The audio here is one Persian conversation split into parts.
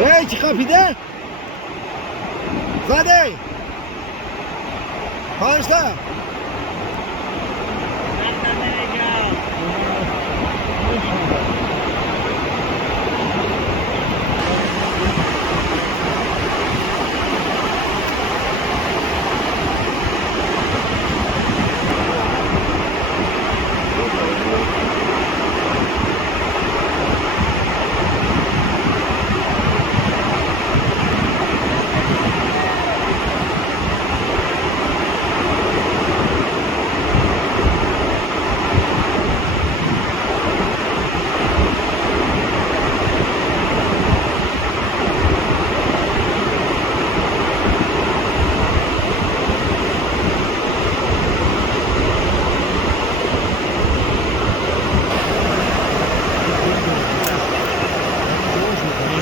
ای چی خفیده؟ زده پانشتا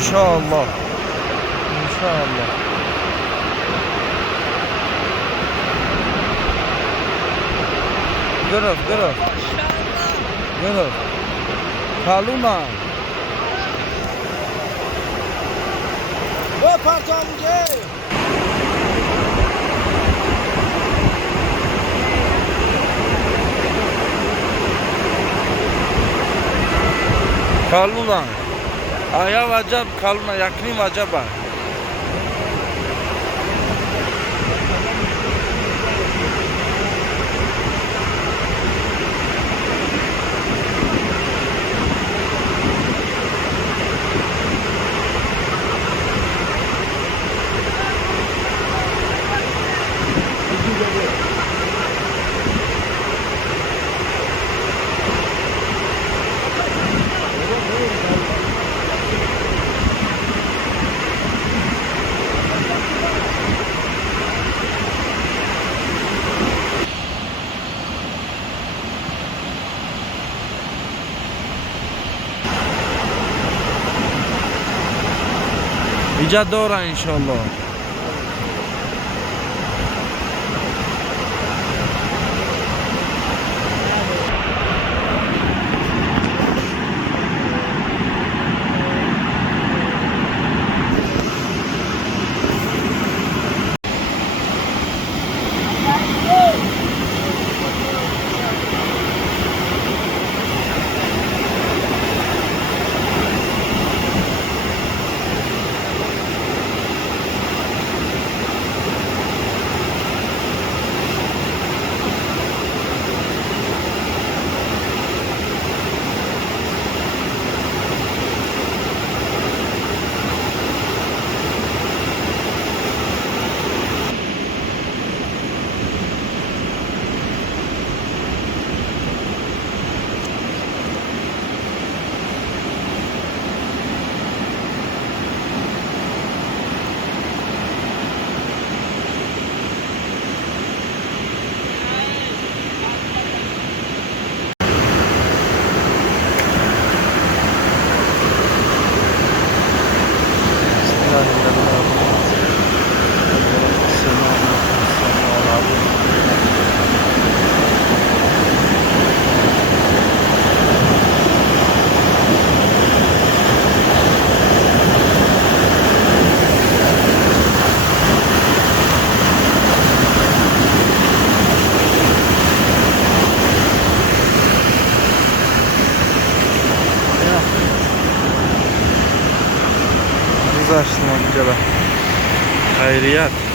İnşallah. İnşallah. Görür. Görür. Kaluna. به پرچمجه Kaluna. Aya vacab kaluna yakni vacaba. İca doğru inşallah. Açtım amcalar. Hayriyat.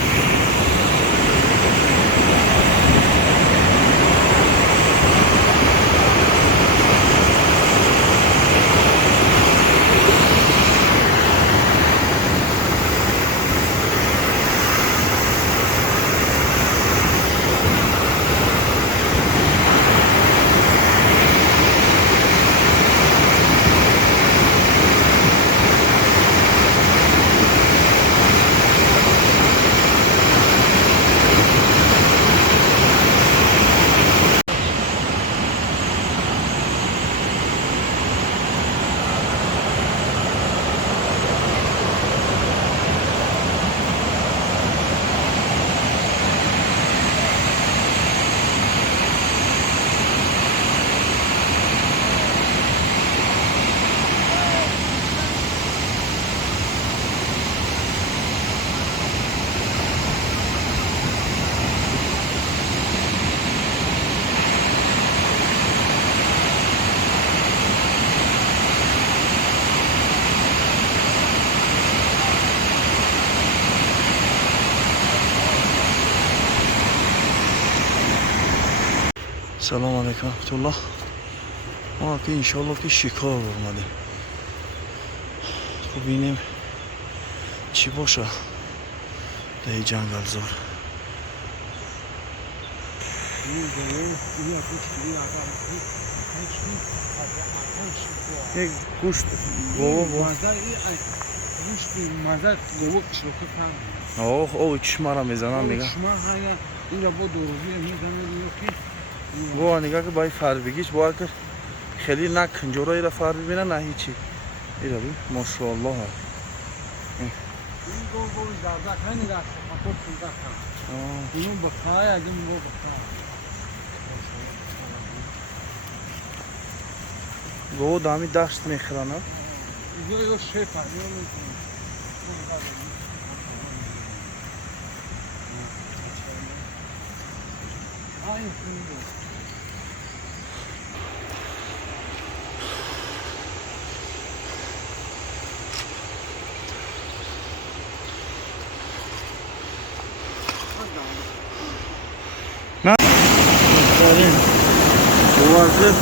سلام علیکم رحمت الله. ما که انشالله که شکار اومده. خب ببینیم چی باشه در جنگل زار. یک گوشت گوه مزد گوه کشوکه کنم او چشمه را میزنم نگاه. چشمه های این را با دوروزی میزنم که گوه نگاه که باید فر بگیش باید که خیلی نه کنجوره را فر ببینه نه هیچی. ایره بیم ماشاءالله ها. این گوه زرده کنی را خطور کنده کنم اینو بخواه از این گوه بخواه گوه دامی دشت میخورن ها. اینو شیفه Boğazı